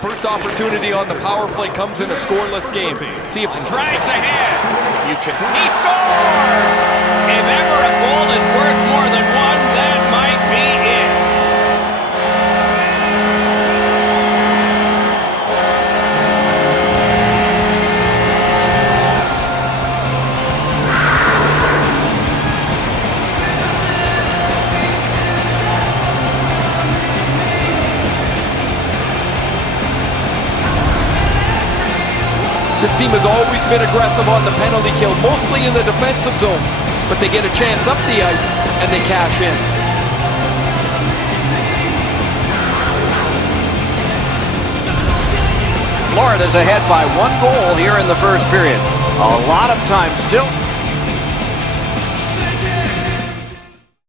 First opportunity on the power play comes in a scoreless game. See if drives ahead. He scores! If ever a goal is worth more than one, that might be it. This team has always been aggressive on the penalty kill, mostly in the defensive zone, but they get a chance up the ice and they cash in. Florida's ahead by 1 goal here in the first period. A lot of time still